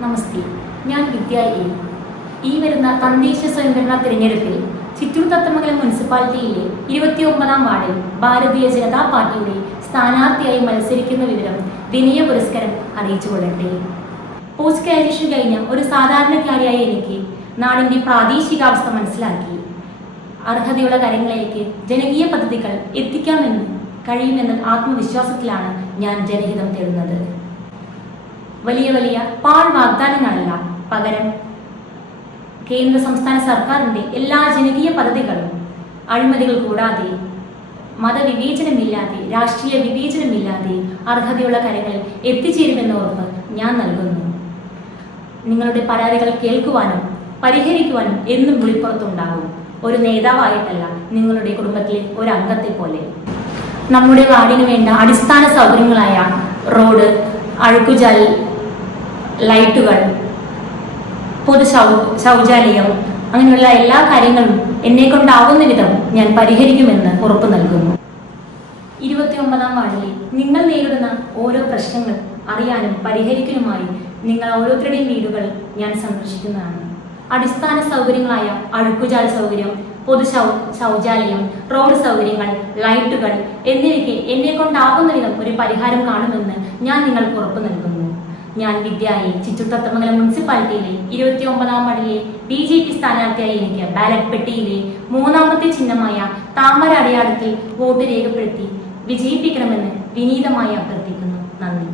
നമസ്തേ, ഞാൻ വിദ്യ എ. ഈ വരുന്ന തദ്ദേശ സ്വയംഭരണ തിരഞ്ഞെടുപ്പിൽ ചിറ്റൂർ തത്തമംഗലം മുനിസിപ്പാലിറ്റിയിലെ 29-ാം വാർഡിൽ ഭാരതീയ ജനതാ പാർട്ടിയുടെ സ്ഥാനാർത്ഥിയായി മത്സരിക്കുന്ന വിവരം വിനയ പുരസ്കാരം അറിയിച്ചുകൊള്ളട്ടെ. പോസ്റ്റ് ഗ്രാജുവേഷൻ കഴിഞ്ഞ ഒരു സാധാരണക്കാരിയായ എനിക്ക് നാടിൻ്റെ പ്രാദേശികാവസ്ഥ മനസ്സിലാക്കി അർഹതയുള്ള കാര്യങ്ങളിലേക്ക് ജനകീയ പദ്ധതികൾ എത്തിക്കാമെന്ന് കഴിയുമെന്ന ആത്മവിശ്വാസത്തിലാണ് ഞാൻ ജനഹിതം തേടുന്നത്. വലിയ വലിയ പാഴ് വാഗ്ദാനങ്ങളല്ല, പകരം കേന്ദ്ര സംസ്ഥാന സർക്കാരിൻ്റെ എല്ലാ ജനകീയ പദ്ധതികളും അഴിമതികൾ കൂടാതെ, മതവിവേചനമില്ലാതെ, രാഷ്ട്രീയ വിവേചനമില്ലാതെ അർഹതയുള്ള കാര്യങ്ങളിൽ എത്തിച്ചേരുമെന്ന ഉറപ്പ് ഞാൻ നൽകുന്നു. നിങ്ങളുടെ പരാതികൾ കേൾക്കുവാനും പരിഹരിക്കുവാനും എന്നും വിളിപ്പുറത്തുണ്ടാകും. ഒരു നേതാവായിട്ടല്ല, നിങ്ങളുടെ കുടുംബത്തിലെ ഒരു അംഗത്തെ പോലെ. നമ്മുടെ വാർഡിന് വേണ്ട അടിസ്ഥാന സൗകര്യങ്ങളായ റോഡ്, അഴുക്കുചാൽ, ലൈറ്റുകൾ, പൊതു ശൗചാലയം, അങ്ങനെയുള്ള എല്ലാ കാര്യങ്ങളും എന്നെക്കൊണ്ടാവുന്ന വിധം ഞാൻ പരിഹരിക്കുമെന്ന് ഉറപ്പു നൽകുന്നു. 29-ാം വാർഡിലെ നിങ്ങൾ നേരിടുന്ന ഓരോ പ്രശ്നങ്ങൾ അറിയാനും പരിഹരിക്കാനുമായി നിങ്ങൾ ഓരോരുത്തരുടെയും വീടുകൾ ഞാൻ സന്ദർശിക്കുന്നതാണ്. അടിസ്ഥാന സൗകര്യങ്ങളായ അഴുക്കുചാൽ സൗകര്യം, പൊതു ശൗചാലയം, റോഡ് സൗകര്യങ്ങൾ, ലൈറ്റുകൾ എന്നിവയ്ക്ക് എന്നെക്കൊണ്ടാവുന്ന വിധം ഒരു പരിഹാരം കാണുമെന്ന് ഞാൻ നിങ്ങൾക്ക് ഉറപ്പു നൽകുന്നു. ഞാൻ വിദ്യയെ ചിറ്റൂർ തത്തമംഗലം മുനിസിപ്പാലിറ്റിയിലെ 29-ാം വാർഡിലെ BJP സ്ഥാനാർത്ഥിയായി എനിക്ക് ബാലറ്റ് പെട്ടിയിലെ 3ാമത്തെ ചിഹ്നമായ താമര അടയാളത്തിൽ വോട്ട് രേഖപ്പെടുത്തി വിജയിപ്പിക്കണമെന്ന് വിനീതമായി അഭ്യർത്ഥിക്കുന്നു. നന്ദി.